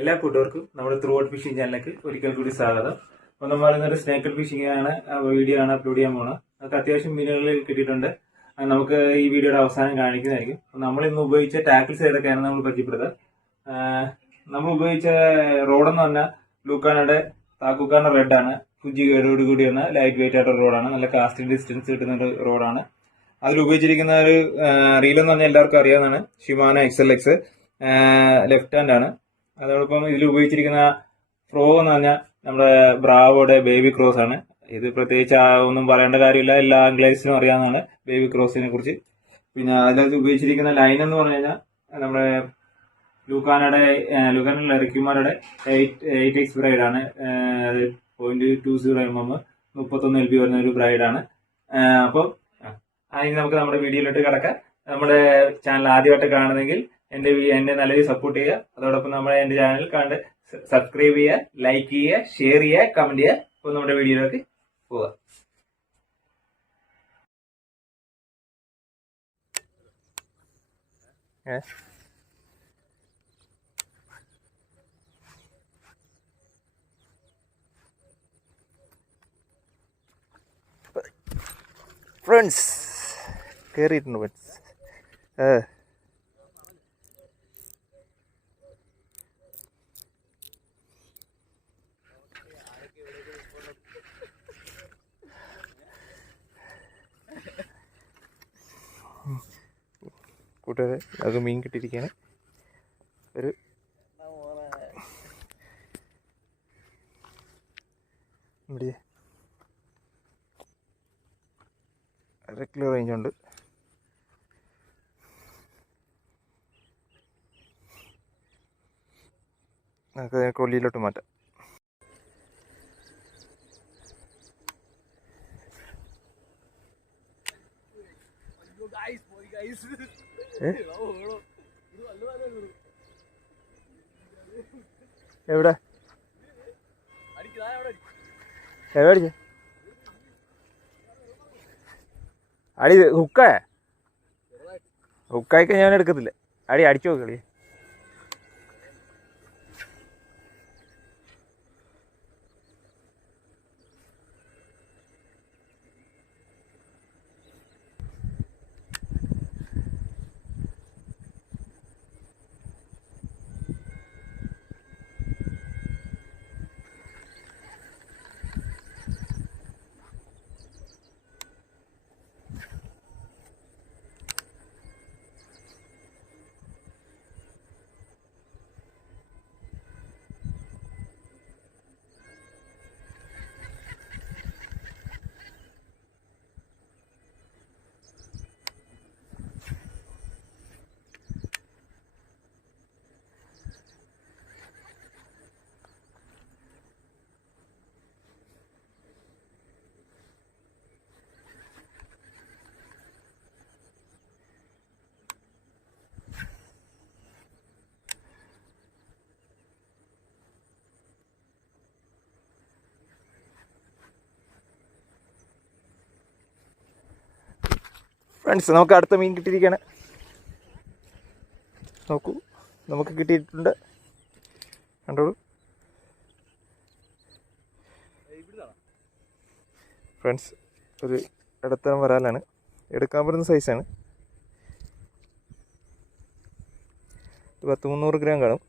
എല്ലാ കൂട്ടുകാർക്കും നമ്മുടെ ത്രൂ ഔട്ട് ഫിഷിംഗ് ചാനലിലേക്ക് ഒരിക്കൽ കൂടി സ്വാഗതം. അപ്പോൾ നമ്മൾ പറയുന്നത് സ്നേക്കൽ ഫിഷിംഗ് ആണ് വീഡിയോ ആണ് അപ്ലോഡ് ചെയ്യാൻ പോകുന്നത്. നമുക്ക് അത്യാവശ്യം മീനുകൾ കിട്ടിയിട്ടുണ്ട്. നമുക്ക് ഈ വീഡിയോയുടെ അവസാനം കാണിക്കുന്നതായിരിക്കും. നമ്മൾ ഇന്ന് ഉപയോഗിച്ച ടാക്കിൾസ് ഏതൊക്കെയാണ് നമ്മൾ പരിചയപ്പെടുത്തുക. നമ്മൾ ഉപയോഗിച്ച റോഡെന്ന് പറഞ്ഞാൽ ലൂക്കാനയുടെ താക്കുക്കാരുടെ റെഡാണ്. ഫുജി ഗൈഡോട് കൂടി വന്ന ലൈറ്റ് വെയിറ്റ് ആയിട്ടുള്ള റോഡാണ്. നല്ല കാസ്റ്റിംഗ് ഡിസ്റ്റൻസ് കിട്ടുന്ന ഒരു റോഡാണ്. അതിൽ ഉപയോഗിച്ചിരിക്കുന്ന ഒരു റീലെന്ന് പറഞ്ഞാൽ എല്ലാവർക്കും അറിയാവുന്നതാണ്. ഷിമാനോ XLX ലെഫ്റ്റ് ഹാൻഡ് ആണ്. അതോടൊപ്പം ഇതിൽ ഉപയോഗിച്ചിരിക്കുന്ന ഫ്രോ എന്ന് പറഞ്ഞാൽ നമ്മുടെ ബ്രാവോയുടെ ബേബി ക്രോസ് ആണ്. ഇത് പ്രത്യേകിച്ച് ഒന്നും പറയേണ്ട കാര്യമില്ല, എല്ലാ ആംഗ്ലേഴ്സിനും അറിയാവുന്നതാണ് ബേബി ക്രോസിനെ കുറിച്ച്. പിന്നെ അതിനകത്ത് ഉപയോഗിച്ചിരിക്കുന്ന ലൈൻ എന്ന് പറഞ്ഞു കഴിഞ്ഞാൽ നമ്മുടെ ലൂക്കാനയുടെ റിക്യുമാരുടെ 8x ബ്രൈഡ് ആണ്. 0.20 mm 31 LB വരുന്ന ഒരു ബ്രൈഡാണ്. അപ്പോൾ അതിന് നമുക്ക് നമ്മുടെ വീഡിയോയിലോട്ട് കിടക്കാം. നമ്മുടെ ചാനൽ ആദ്യമായിട്ട് കാണുന്നെങ്കിൽ എന്നെ നല്ല രീതിയിൽ സപ്പോർട്ട് ചെയ്യുക. അതോടൊപ്പം നമ്മുടെ എൻ്റെ ചാനൽ കണ്ട് സബ്സ്ക്രൈബ് ചെയ്യുക, ലൈക്ക് ചെയ്യുക, ഷെയർ ചെയ്യുക, കമന്റ് ചെയ്യുക. അപ്പോൾ നമ്മുടെ വീഡിയോയിലേക്ക് പോവാം. ഫ്രണ്ട്സ് കയറിയിട്ടുണ്ട് ഫ്രണ്ട്സ്. കൂട്ടുകാരെ അത് മീൻ കിട്ടിയിരിക്കുകയാണ്. ഒരു ഇവിടെ 1/2 കിലോ റേഞ്ചുണ്ട്. നമുക്ക് കൊല്ലിയിലോട്ട് മാറ്റാം. എവിടെ എവിടെ അടി ഹുക്കായിക്ക ഞാൻ എടുക്കത്തില്ല. അടി അടിച്ചു നോക്കളി. ഫ്രണ്ട്സ് നമുക്ക് അടുത്ത മീൻ കിട്ടിയിരിക്കുകയാണ്. നോക്കൂ, നമുക്ക് കിട്ടിയിട്ടുണ്ട്. കണ്ടോളൂ ഫ്രണ്ട്സ്, ഒരു ഇടത്തരം വരാലാണ്. എടുക്കാൻ പറ്റുന്ന സൈസാണ്. 100-300 ഗ്രാം കാണും.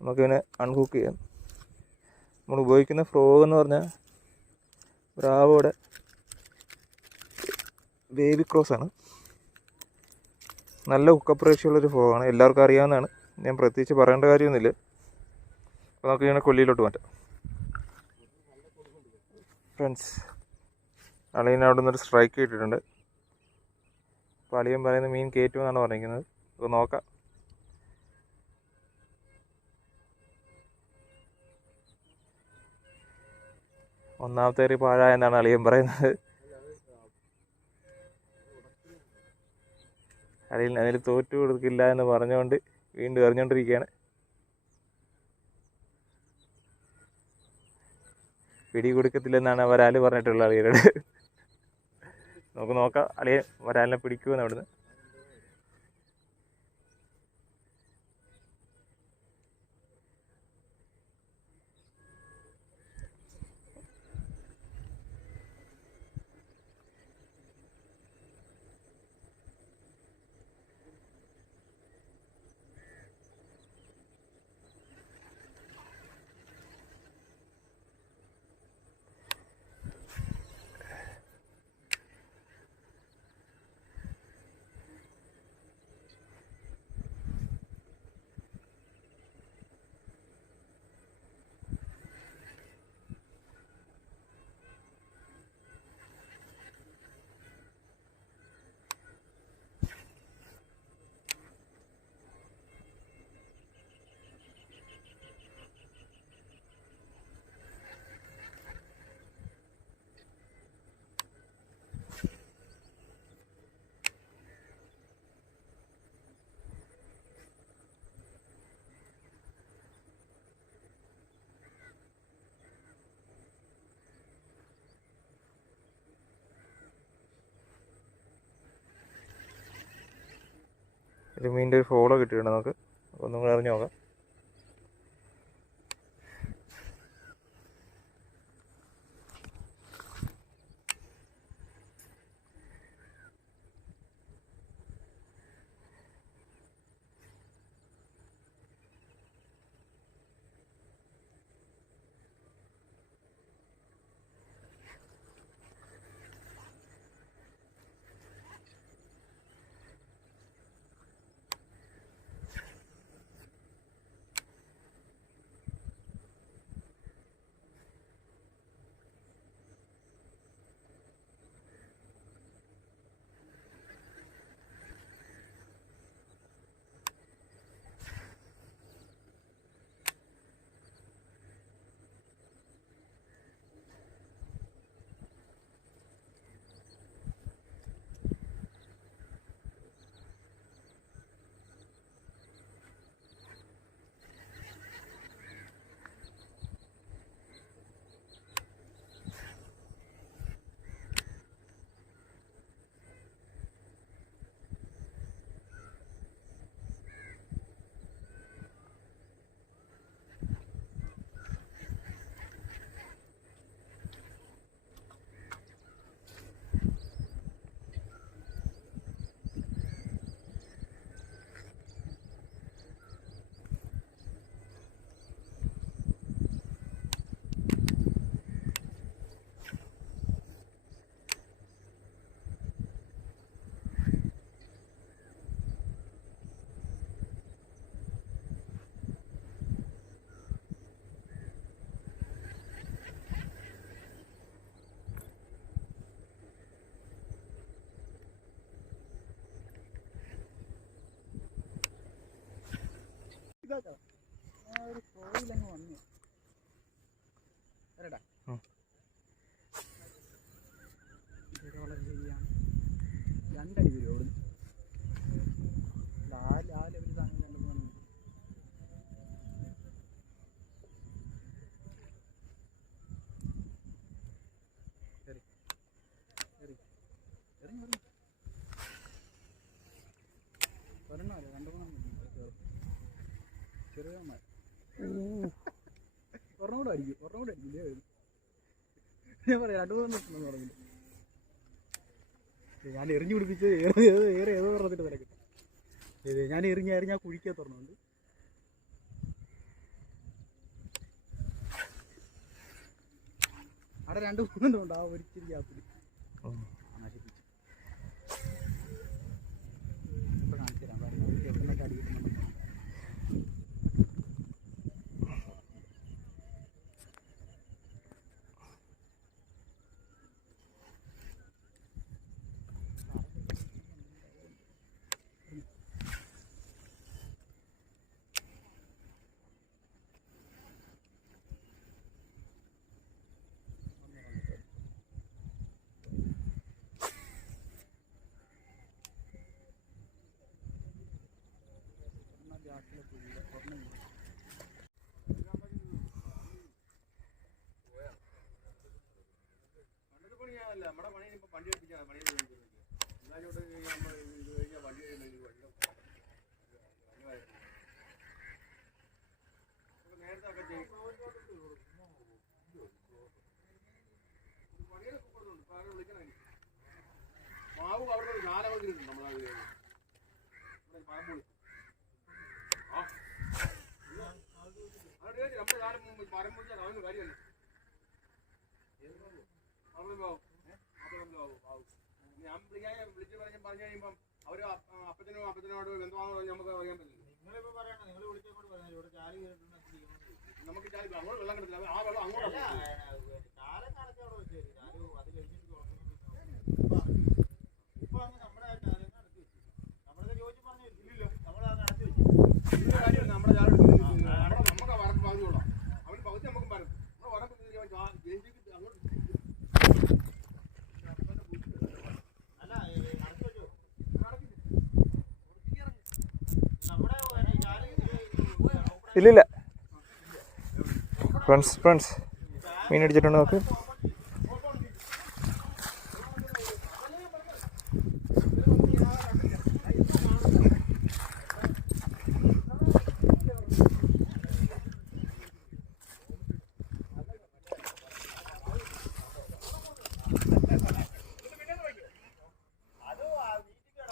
നമുക്കിതിനെ അൺഹൂക്ക് ചെയ്യാം. നമ്മൾ ഉപയോഗിക്കുന്ന ഫ്രോഗ് എന്ന് പറഞ്ഞാൽ ബ്രാവോയുടെ ബേബി ക്രോസ് ആണ്. നല്ല ഹുക്കപ്പ് റേഷ്യോയുള്ളൊരു ഫ്രോഗാണ്. എല്ലാവർക്കും അറിയാവുന്നതാണ്. ഞാൻ പ്രത്യേകിച്ച് പറയേണ്ട കാര്യമൊന്നുമില്ല. അപ്പോൾ നമുക്ക് ഇങ്ങനെ കൊല്ലിയിലോട്ട് മാറ്റാം. ഫ്രണ്ട്സ്, അളിയൻ അവിടെ നിന്നൊരു സ്ട്രൈക്ക് കിട്ടിയിട്ടുണ്ട്. അപ്പോൾ അളിയൻ പറയുന്ന മീൻ കയറ്റുമെന്നാണ് പറഞ്ഞിരിക്കുന്നത്. അപ്പോൾ നോക്കാം. ഒന്നാമത്തെ ഒരു പാഴായെന്നാണ് അളിയൻ പറയുന്നത്. അളിയൻ അതിൽ തോറ്റു കൊടുക്കില്ല എന്ന് പറഞ്ഞുകൊണ്ട് വീണ്ടും എറിഞ്ഞുകൊണ്ടിരിക്കുകയാണ്. പിടി കൊടുക്കത്തില്ലെന്നാണ് വരാൽ പറഞ്ഞിട്ടുള്ളത് അളിയനോട്. നമുക്ക് നോക്കാം അളിയൻ വരാലിനെ പിടിക്കുമെന്ന് അവിടുന്ന്. ഒരു മീനിൻ്റെ ഒരു ഫോളോ കിട്ടിയിട്ടുണ്ട് നമുക്ക്. ഒന്നും കൂടെ അറിഞ്ഞു നോക്കാം. ഒരു കോയിലങ്ങ് വന്നു വരടാ വളരെ ശരിയാണ്. 2 അടി വരും ഓടുന്നു. ആ ലെവലിൽ സാധനം 2-3 ഒരെണ്ണമല്ല 2-3 ചെറിയ ഒരെണ്ണൂടെ അടിക്കും ഞാൻ പറയാം 2-3 നിൽക്കുന്നു പറഞ്ഞില്ല. ഞാൻ എറിഞ്ഞു പിടിപ്പിച്ച് ഏറെ ഏതോ പറഞ്ഞിട്ട് തിരക്കിട്ട് ഞാൻ എറിഞ്ഞ കുഴിക്കാൻ തുറന്നുണ്ട്. അവിടെ 2-3 ഉണ്ട് ആ ഒരിച്ചിരി ഗ്യാപ്പിൽ നശിപ്പിച്ചു. ഇപ്പൊ കാണിച്ചു തരാം എവിടുന്നൊക്കെ അടി കിട്ടുന്നുണ്ട്. നമ്മുടെ പണി ഇപ്പൊ വണ്ടി എടുപ്പിച്ചാൽ പണി എല്ലാവരോട് നമ്മൾ ഇത് കഴിഞ്ഞാൽ വണ്ടി നേരത്തെ ഒക്കെ ചെയ്യും പണിയൊക്കെ കൊടുക്കുന്നുണ്ട്. ഇപ്പൊ ആരും വിളിക്കണം. മാവ് അവിടെ ഒരു കാലം വന്നിട്ടുണ്ട് നമ്മളത് പാമ്പുളി അവിടെ നമ്മുടെ കാലം മുമ്പ് മരം മുറിച്ചാൽ അവന് കാര്യമല്ല. ഞാൻ വിളിച്ച് പറഞ്ഞു കഴിയുമ്പം അവര് അപ്പച്ചനോട് ബന്ധമാണെന്ന് നമുക്ക് അറിയാൻ പറ്റില്ല. നമുക്ക് ചാലി അങ്ങോട്ട് വെള്ളം കിടത്തില്ല. ആ വെള്ളം അങ്ങോട്ട് നമ്മുടെ ചാല നമുക്ക് വറക്ക് പകുതിയോളാം. അവന് പകുതി നമുക്ക് പറയും. നമ്മുടെ വറക്ക് ജയിച്ചിട്ട് അങ്ങോട്ട് ഇല്ലില്ല. ഫ്രണ്ട്സ് മീൻ അടിച്ചിട്ടുണ്ട് നോക്ക്.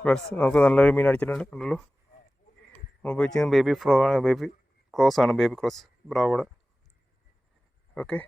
ഫ്രണ്ട്സ് നമുക്ക് നല്ലൊരു മീൻ അടിച്ചിട്ടുണ്ട്, കണ്ടല്ലോ. നമ്മൾ ഉപയോഗിക്കുന്നത് ബേബി ക്രോസ് ആണ്, ബേബി ക്രോസ് ബ്രാവോടെ. ഓക്കെ.